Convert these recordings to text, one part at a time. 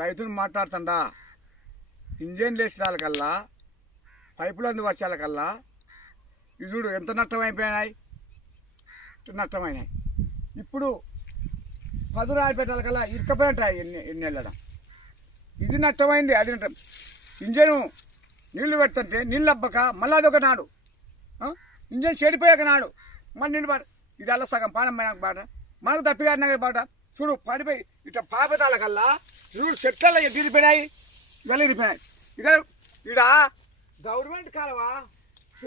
రైతులు మాట్లాడుతుండా ఇంజన్ లేచినాలకల్లా పైపులు అందు వచ్చాలకల్లా ఇదుడు ఎంత నష్టమైపోయినాయి, నష్టమైనాయి. ఇప్పుడు 10 రాయి పెట్టాలకల్లా ఇరుకపోయినాయి ఎన్ని వెళ్ళడం. ఇది నష్టమైంది. అది ఇంజను నీళ్లు పెడుతుంటే నీళ్ళు అబ్బక మళ్ళీ అదొక నాడు, ఇంజన్ చెడిపోయాక నాడు మళ్ళీ నీళ్ళు పాట. ఇది అలా సగం పాడమైన పాట మనకు తప్పిగారిన పాట. చూడు పడిపోయి ఇట్లా పాపతాలకల్లా చూడు చెట్లలో తీరిపోయినాయి, ఇవాళ ఇరిపోయినాయి. ఇక ఇడ గవర్నమెంట్ కాలవా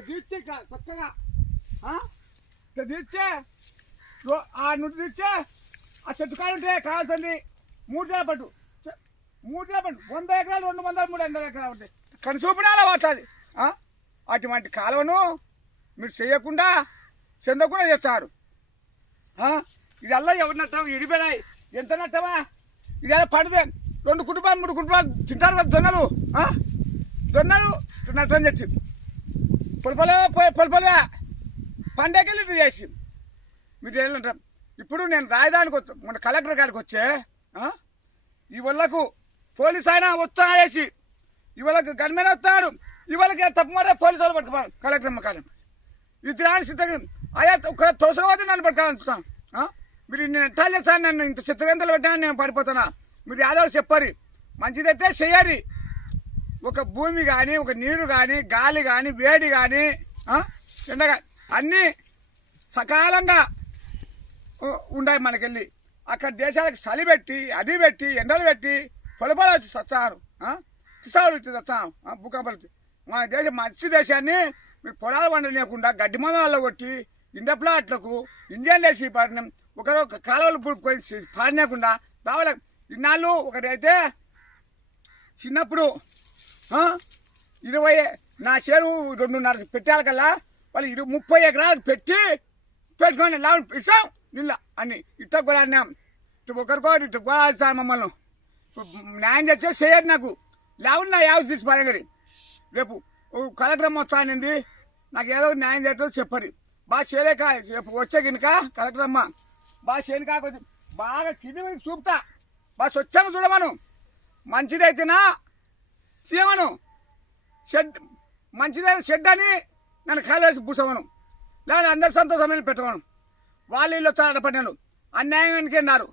తీర్చే చక్కగా ఇట్లా తీర్చే ఆ నుండి తీర్చే ఆ చెట్టు కాయ ఉంటే కావాల్సింది 3 పట్టు 3 పట్టు 100 ఎకరాలు 200 300 ఎకరాలు ఉంటాయి. కనుసూపునాలా పడుతుంది. అటువంటి కాలువను మీరు చేయకుండా చెందకుండా చేస్తారు. ఇది అలా ఎవరు నష్టం ఇడిపోయినాయి. ఎంత నష్టమా ఇది అలా పడితే 2 కుటుంబాలు 3 కుటుంబాలు తింటారు కదా జొన్నలు. జొన్నలు నష్టం తెచ్చి పొలపలే పండగలు ఇది చేసి మీరు ఏంటంటారు. ఇప్పుడు నేను రాజధానికి వచ్చా, మన కలెక్టర్ గారికి వచ్చే ఈ వాళ్ళకు పోలీసు ఆయన వస్తున్నాడేసి ఇవాళకి గన్మెన్ వస్తున్నాడు. ఇవాళకి తప్పు మాట పోలీసు వాళ్ళు పట్టుకోవాలి. కలెక్టర్ అమ్మ కాలం ఇది రాని సిద్ధంగా అయ్యా ఒక తోసకపోతే నన్ను పట్టుకోవాలనుకుంటాను. మీరు నేను ఎట్లా చేస్తాను, నన్ను ఇంత చిత్రగంతలు పెట్టాను, నేను పడిపోతున్నా. మీరు యాదవ్ చెప్పారు మంచిదైతే చెయ్యాలి. ఒక భూమి కానీ, ఒక నీరు కానీ, గాలి కానీ, వేడి కానీ, ఎండ కానీ అన్నీ సకాలంగా ఉన్నాయి. మనకెళ్ళి అక్కడ దేశాలకు చలి పెట్టి అది పెట్టి ఎండలు పెట్టి పొలపలు వచ్చి సత్తాను, తిసాలు వచ్చి సత్తాను, భూకంపాలు వచ్చి మన దేశం మంచి దేశాన్ని మీరు పొలాలు పండలేకుండా గడ్డి మందాల్లో కొట్టి ఇండ ప్లాట్లకు ఇండియన్ వేసి పాడినాం. ఒకరు కాలువలు పుడుకొని పాడినకుండా దావలే ఇన్నాళ్ళు. ఒకరైతే చిన్నప్పుడు 20 నా చేరు 2.5 పెట్టాలకల్లా వాళ్ళు 30 ఎకరాలకు పెట్టుకొని లాభం ఇస్తాం నిన్న అని ఇట్ట కూడా అన్నాం. ఇటు ఒకరికోటి ఇటు కూడా మమ్మల్ని న్యాయం చేస్తే చేయరు. నాకు లేవుడు నా యావ తీసి పడగరి రేపు కలెక్టర్ వస్తానింది, నాకు ఏదో న్యాయం చేస్తుందో చెప్పరు. బాగా చేయలేక రేపు వచ్చే గినక కలెక్టర్ అమ్మ బాగా చేయని కాకపోతే బాగా కింది మీద చూపుతా, బాగా స్వచ్ఛంగా చూడమను. మంచిదైతేనా చేయమను, షెడ్ మంచిదైన షెడ్ అని నన్ను ఖాళీ వేసి పూసమను, లేదా అందరు సంతోషమైన పెట్టమను. వాళ్ళు ఇల్లు వచ్చారట పడినాను అన్యాయానికి అన్నారు.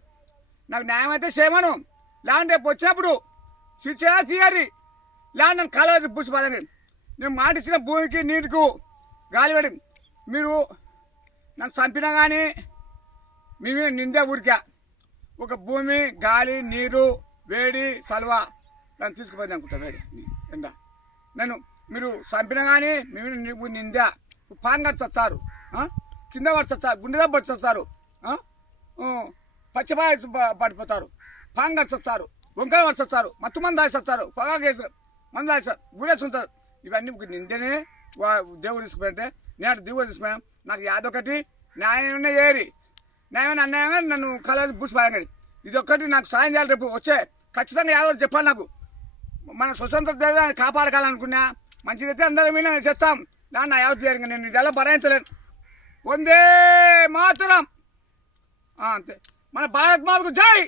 నాకు న్యాయం అయితే చేయమను, లేదంటే రేపు వచ్చినప్పుడు శిక్ష తీయాలి. లేదా నన్ను ఖాళీ వేసి పూసి పదండి. నేను మాట ఇచ్చిన భూమికి నీటికి గాలి పడి మీరు నన్ను చంపినా కానీ మేమే నిందే ఊరికా. ఒక భూమి గాలి నీరు వేడి సల్వ నన్ను తీసుకుపోయింది అనుకుంటా. వేడి ఎండ నన్ను మీరు చంపినా కానీ మేము నిందా. పాన్ కట్టి వస్తారు, కింద పడి వస్తారు, గుండె దెబ్బ వచ్చి వస్తారు, పచ్చిపాయ పడిపోతారు, పాన్ కట్టి వస్తారు, వంకాయ వచ్చి వస్తారు, మత్తు మంది దాచేస్తారు, పొగాకు వేస్తారు, మంది దాస్తారు, గుడేసి ఉంటారు. ఇవన్నీ నిందనే దేవుడు తీసుకుపోయింటే నేను దేవుడు తీసుకుపోయాను. నాకు యాదొకటి న్యాయమే ఏరి న్యాయమైన అన్యాయంగా నన్ను కలర్ పూసిపోయాను. ఇది ఒక్కటి నాకు సాయం చేయాలి. రేపు వచ్చే ఖచ్చితంగా యాదవ్ చెప్పాలి. నాకు మన స్వతంత్ర కాపాడకాలనుకున్నా మంచిదైతే అందరం మీద చేస్తాం. నా యావత్ జరిగింది నేను ఇది ఎలా భరాయించలేను. వందే మాతరం అంతే. మన భారత్ మాతకు జై.